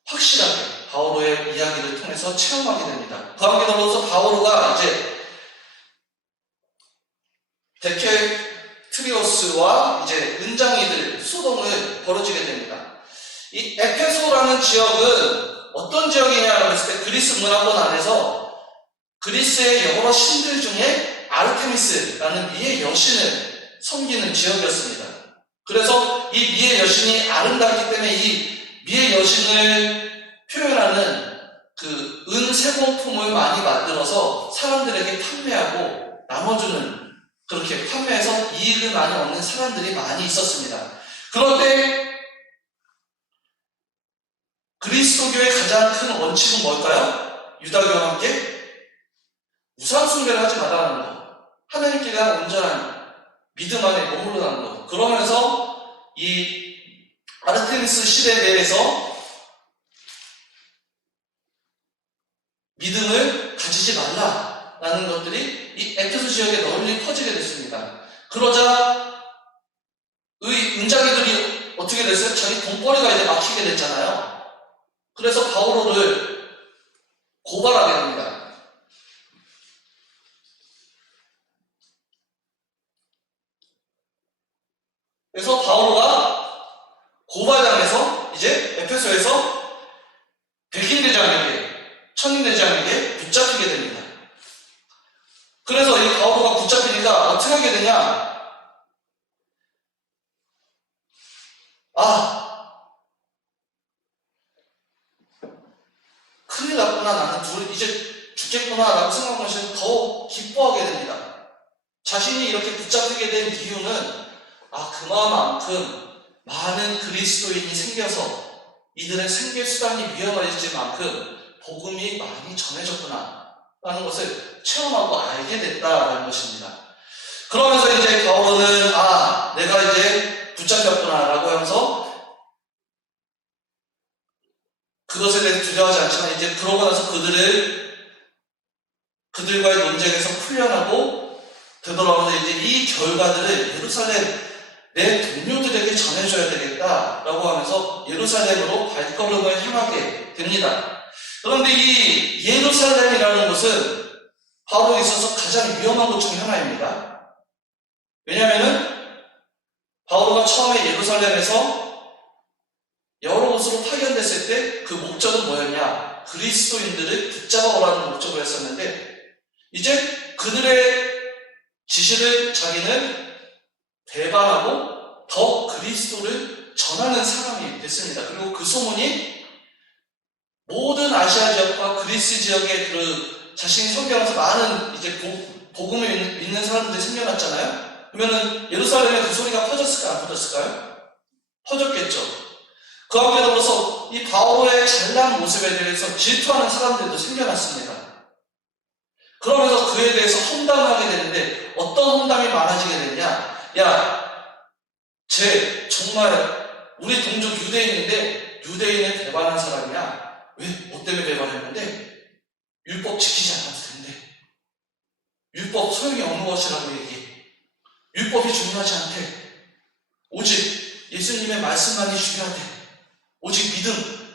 확실하게 바오로의 이야기를 통해서 체험하게 됩니다. 그와 함께 더불어서 바오로가 이제 데케트리오스와 이제 은장이들 소동을 벌어지게 됩니다. 이 에페소라는 지역은 어떤 지역이냐라고 했을 때 그리스 문화권 안에서 그리스의 여러 신들 중에 아르테미스라는 미의 여신을 섬기는 지역이었습니다. 그래서 이 미의 여신이 아름답기 때문에 이 미의 여신을 표현하는 그 은세공품을 많이 만들어서 사람들에게 판매하고 나눠주는, 그렇게 판매해서 이익을 많이 얻는 사람들이 많이 있었습니다. 그런데 그리스도교의 가장 큰 원칙은 뭘까요? 유다교와 함께 우상 숭배를 하지 말라는 것, 하나님께 대한 온전한 믿음 안에 머무르는 것. 그러면서 이 아르테미스 신에 대해서 믿음을 가지지 말라라는 것들이 이 에페소 지역에 널리 퍼지게 됐습니다. 그러자 은장이들이 어떻게 됐어요? 자기 돈벌이가 이제 막히게 됐잖아요. 그래서 바오로를 고발하게 됩니다. 그래서 바오로가 고발당해서 이제 에페소에서 백인대장에게, 천인대장에게 붙잡히게 됩니다. 그래서 이 바오로가 붙잡히니까 어떻게 하게 되냐? 큰일 났구나, 나는 이제 죽겠구나 라고 생각하는 것이 더 기뻐하게 됩니다. 자신이 이렇게 붙잡히게 된 이유는 그만큼 많은 그리스도인이 생겨서 이들의 생계수단이 위험해질 만큼 복음이 많이 전해졌구나 라는 것을 체험하고 알게 됐다라는 것입니다. 그러면서 이제 바울은 내가 이제 붙잡혔구나 라고 하면서 그것에 대해서 두려워하지 않지만 이제 그러고 나서 그들과의 논쟁에서 풀려나고 되돌아오면서 이제 이 결과들을 예루살렘 내 동료들에게 전해줘야 되겠다라고 하면서 예루살렘으로 발걸음을 향하게 됩니다. 그런데 이 예루살렘이라는 곳은 바울에게 있어서 가장 위험한 곳 중에 하나입니다. 왜냐하면 바울가 처음에 예루살렘에서 여러 곳으로 파견됐을 때 그 목적은 뭐였냐? 그리스도인들을 붙잡아 오라는 목적을 했었는데 이제 그들의 지시를 자기는 배반하고 더 그리스도를 전하는 사람이 됐습니다. 그리고 그 소문이 모든 아시아 지역과 그리스 지역에 그 자신이 선교하면서 많은 이제 복음을 믿는 사람들이 생겨났잖아요. 그러면은 예루살렘에 그 소리가 퍼졌을까요? 안 퍼졌을까요? 퍼졌겠죠. 그와 더불어서 이 바울의 잘난 모습에 대해서 질투하는 사람들도 생겨났습니다. 그러면서 그에 대해서 험담하게 되는데 어떤 험담이 많아지게 되냐? 야, 정말 우리 동족 유대인인데 유대인을 배반한 사람이야. 왜? 뭐 때문에 배반했는데? 율법 지키지 않았을 텐데. 율법 소용이 없는 것이라고 얘기해. 율법이 중요하지 않대. 오직 예수님의 말씀만이 중요하대. 오직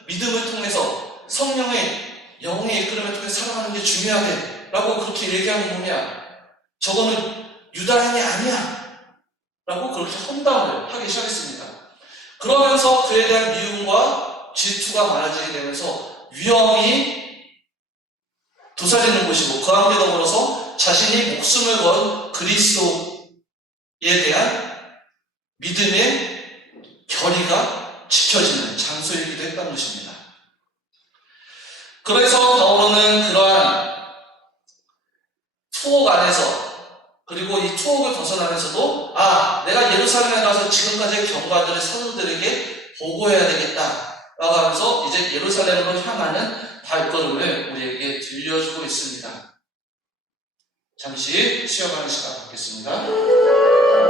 믿음을 통해서 성령의 영의 이끌음을 통해 살아가는 게 중요하대. 라고 그렇게 얘기하면 뭐냐? 저거는 유다인이 아니야. 라고 그렇게 험담을 하기 시작했습니다. 그러면서 그에 대한 미움과 질투가 많아지게 되면서 위험이 도사리는 곳이고 그와 함께 더불어서 자신이 목숨을 건 그리스도에 대한 믿음의 결의가 지켜지는 장소이기도 했다는 것입니다. 그래서 바울은 그러한 투옥 안에서 그리고 이 투옥을 벗어나면서도 내가 예루살렘에 가서 지금까지의 경과들을 사도들에게 보고해야 되겠다 라고 하면서 이제 예루살렘으로 향하는 발걸음을 우리에게 들려주고 있습니다. 잠시 쉬어가는 시간 갖겠습니다.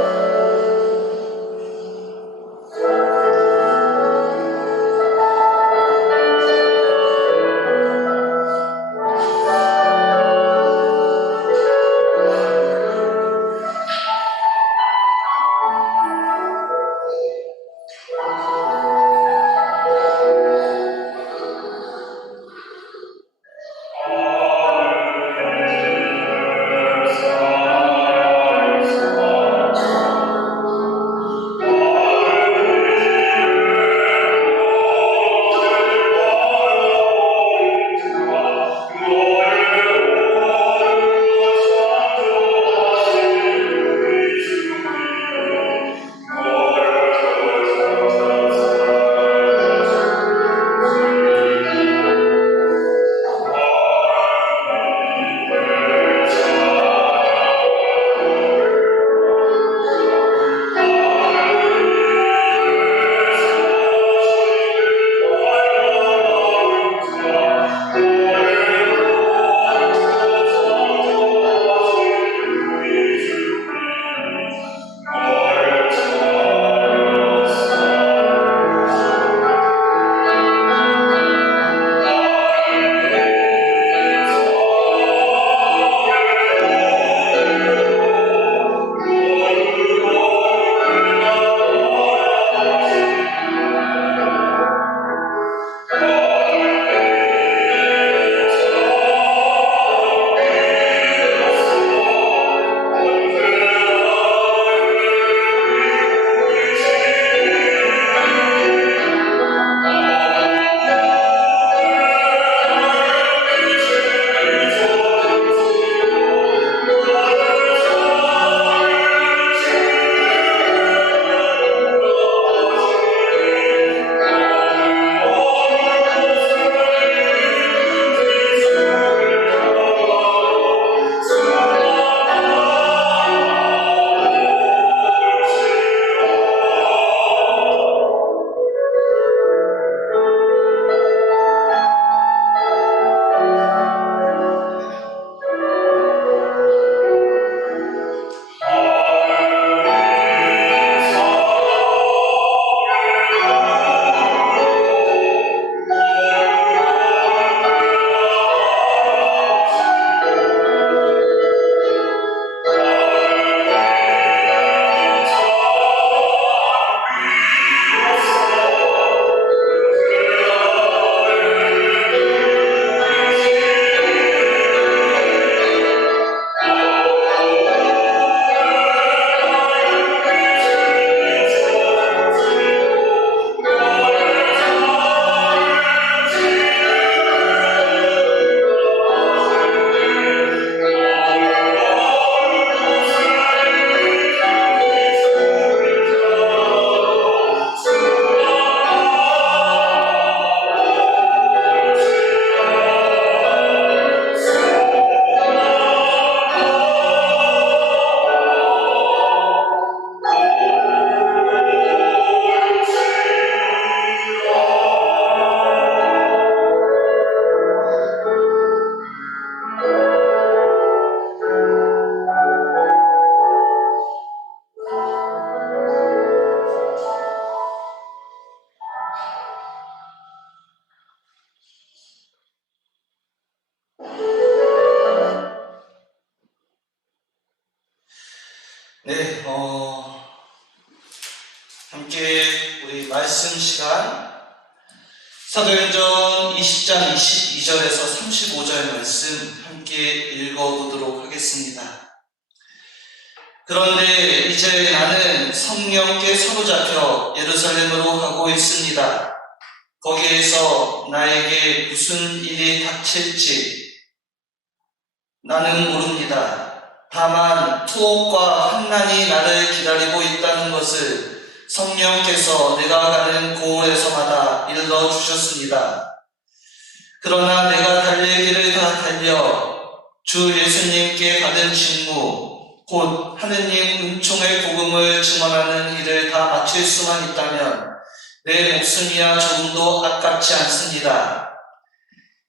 시간 사도행전 20장 22절에서 35절 말씀 함께 읽어보도록 하겠습니다. 그런데 이제 나는 성령께 사로잡혀 예루살렘으로 가고 있습니다. 거기에서 나에게 무슨 일이 닥칠지 나는 모릅니다. 다만 투옥과 환난이 나를 기다리고 있다는 것을 성령께서 내가 가는 고을에서마다 일러주셨습니다. 그러나 내가 달릴 길을 다 달려 주 예수님께 받은 직무, 곧 하느님 은총의 복음을 증언하는 일을 다 마칠 수만 있다면 내 목숨이야 조금도 아깝지 않습니다.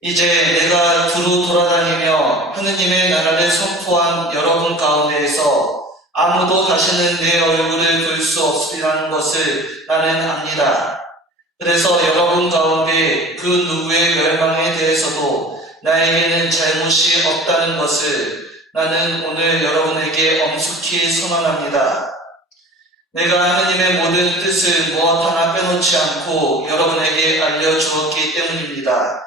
이제 내가 두루 돌아다니며 하느님의 나라를 선포한 여러분 가운데에서 아무도 다시는 내 얼굴을 볼 수 없으리라는 것을 나는 압니다. 그래서 여러분 가운데 그 누구의 멸망에 대해서도 나에게는 잘못이 없다는 것을 나는 오늘 여러분에게 엄숙히 선언합니다. 내가 하느님의 모든 뜻을 무엇 하나 빼놓지 않고 여러분에게 알려주었기 때문입니다.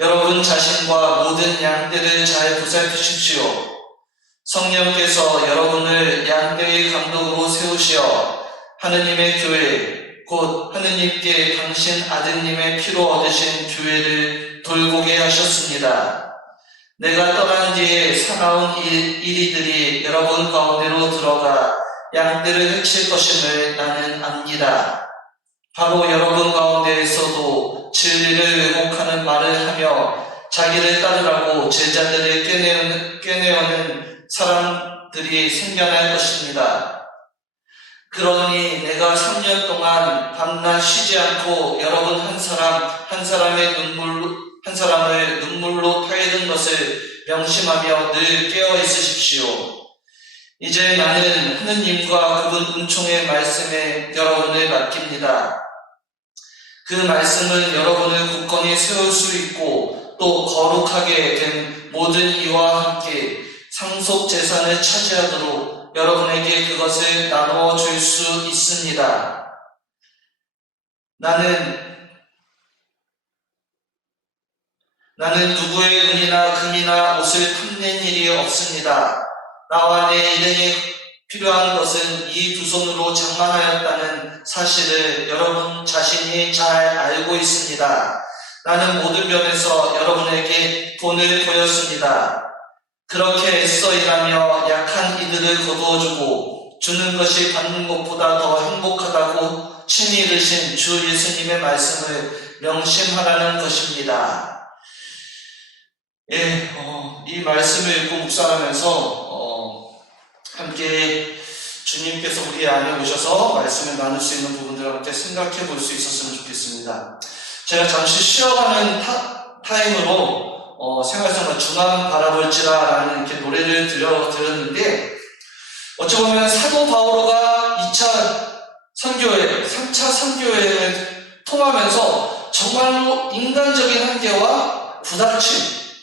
여러분 자신과 모든 양떼를 잘 보살피십시오. 성령께서 여러분을 양떼의 감독으로 세우시어 하느님의 교회, 곧 하느님께 당신 아드님의 피로 얻으신 교회를 돌보게 하셨습니다. 내가 떠난 뒤에 사나운 이리들이 여러분 가운데로 들어가 양떼를 해칠 것임을 나는 압니다. 바로 여러분 가운데에서도 진리를 왜곡하는 말을 하며 자기를 따르라고 제자들을 꿰내어는 사람들이 생겨날 것입니다. 그러니 내가 3년 동안 밤낮 쉬지 않고 여러분 한 사람을 눈물로 타이른 것을 명심하며 늘 깨어 있으십시오. 이제 나는 하느님과 그분 은총의 말씀에 여러분을 맡깁니다. 그 말씀은 여러분을 굳건히 세울 수 있고 또 거룩하게 된 모든 이와 함께 상속 재산을 차지하도록 여러분에게 그것을 나누어 줄 수 있습니다. 나는 누구의 은이나 금이나 옷을 탐낸 일이 없습니다. 나와 내 일행에 필요한 것은 이 두 손으로 장만하였다는 사실을 여러분 자신이 잘 알고 있습니다. 나는 모든 면에서 여러분에게 본을 보였습니다. 그렇게 애써 일하며 약한 이들을 거두어주고 주는 것이 받는 것보다 더 행복하다고 친히 이르신 주 예수님의 말씀을 명심하라는 것입니다. 이 말씀을 읽고 묵상하면서 함께 주님께서 우리 안에 오셔서 말씀을 나눌 수 있는 부분들을 함께 생각해 볼 수 있었으면 좋겠습니다. 제가 잠시 쉬어가는 타임으로 생활상을 중앙 바라볼지라라는 이렇게 노래를 들었는데 어찌 보면 사도 바오로가 2차 선교회, 3차 선교회를 통하면서 정말로 인간적인 한계와 부닥침,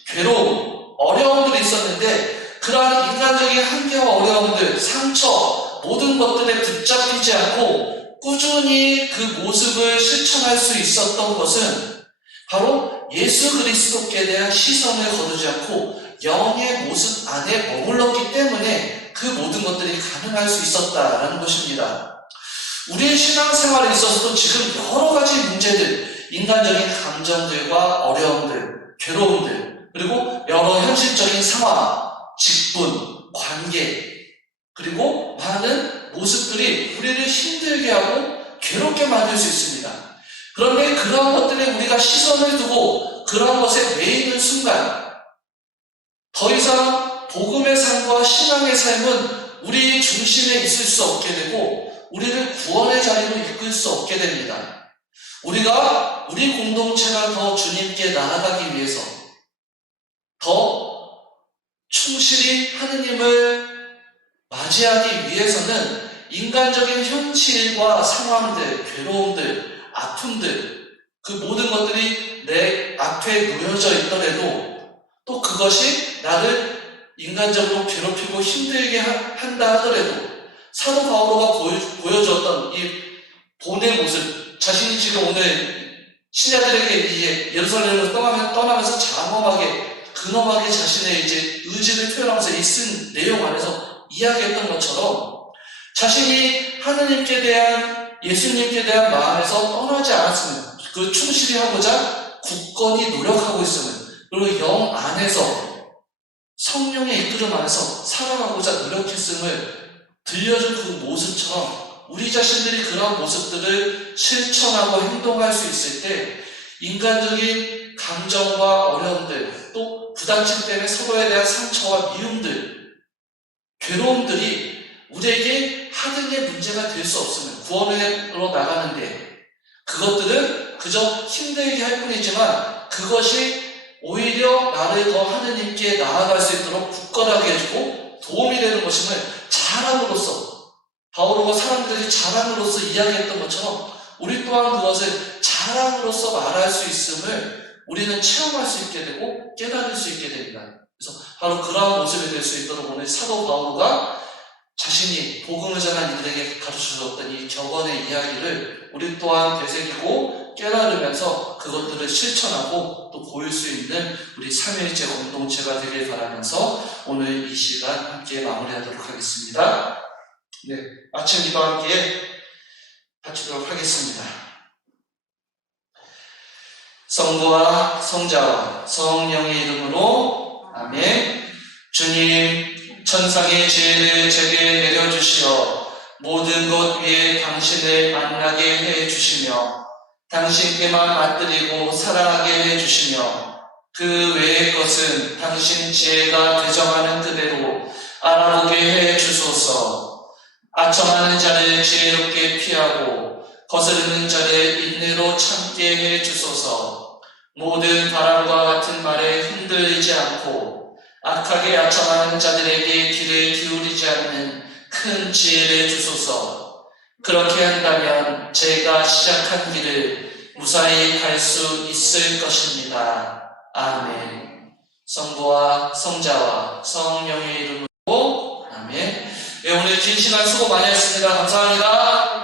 괴로움, 어려움들이 있었는데 그러한 인간적인 한계와 어려움들, 상처, 모든 것들에 붙잡히지 않고 꾸준히 그 모습을 실천할 수 있었던 것은 바로 예수 그리스도께 대한 시선을 거두지 않고 영의 모습 안에 머물렀기 때문에 그 모든 것들이 가능할 수 있었다라는 것입니다. 우리의 신앙생활에 있어서도 지금 여러 가지 문제들, 인간적인 감정들과 어려움들, 괴로움들, 그리고 여러 현실적인 상황, 직분, 관계, 그리고 많은 모습들이 우리를 힘들게 하고 괴롭게 만들 수 있습니다. 그런데 그러한 것들에 우리가 시선을 두고 그러한 것에 매이는 순간 더 이상 복음의 삶과 신앙의 삶은 우리 중심에 있을 수 없게 되고 우리를 구원의 자리로 이끌 수 없게 됩니다. 우리 공동체가 더 주님께 나아가기 위해서 더 충실히 하느님을 맞이하기 위해서는 인간적인 현실과 상황들, 괴로움들, 아픔들, 그 모든 것들이 내 앞에 놓여져 있더라도 또 그것이 나를 인간적으로 괴롭히고 힘들게 한다 하더라도 사도 바오로가 보여줬던 이 본의 모습, 자신이 지금 오늘 신자들에게 이제 예루살렘을 떠나면서 장엄하게, 근엄하게 자신의 이제 의지를 표현하면서 이 쓴 내용 안에서 이야기했던 것처럼 자신이 하느님께 대한, 예수님께 대한 마음에서 떠나지 않았으면, 그 충실히 하고자 굳건히 노력하고 있으면, 그리고 영 안에서, 성령의 이끌음 안에서 살아가고자 노력했음을 들려준 그 모습처럼 우리 자신들이 그런 모습들을 실천하고 행동할 수 있을 때 인간적인 감정과 어려움들, 또 부닥침 때문에 서로에 대한 상처와 미움들, 괴로움들이 우리에게 하등의 문제가 될 수 없으면, 구원으로 나가는데 그것들은 그저 힘들게 할 뿐이지만 그것이 오히려 나를 더 하느님께 나아갈 수 있도록 굳건하게 해주고 도움이 되는 것임을 자랑으로서, 바오로가 사람들에게 자랑으로서 이야기했던 것처럼 우리 또한 그것을 자랑으로서 말할 수 있음을 우리는 체험할 수 있게 되고 깨달을 수 있게 됩니다. 그래서 바로 그러한 모습이 될 수 있도록 오늘 사도 바오로가 자신이 복음을 전한 이들에게 가르쳐주었던 이 격언의 이야기를 우리 또한 되새기고 깨달으면서 그것들을 실천하고 또 보일 수 있는 우리 삼위일체 공동체가 되길 바라면서 오늘 이 시간 함께 마무리하도록 하겠습니다. 네, 아침 기도와 함께 바치도록 하겠습니다. 성부와 성자와 성령의 이름으로 아멘. 주님, 천상의 지혜를 제게 내려주시어 모든 것 위에 당신을 만나게 해주시며 당신께만 맞들이고 사랑하게 해주시며 그 외의 것은 당신 지혜가 대정하는 그대로 알아보게 해주소서. 아첨하는 자를 지혜롭게 피하고 거스르는 자를 인내로 참게 해주소서. 모든 바람과 같은 말에 흔들리지 않고 악하게 아첨하는 자들에게 귀를 기울이지 않는 큰 지혜를 주소서. 그렇게 한다면 제가 시작한 길을 무사히 갈 수 있을 것입니다. 아멘. 성부와 성자와 성령의 이름으로 아멘. 네, 오늘 긴 시간 수고 많이 했습니다. 감사합니다.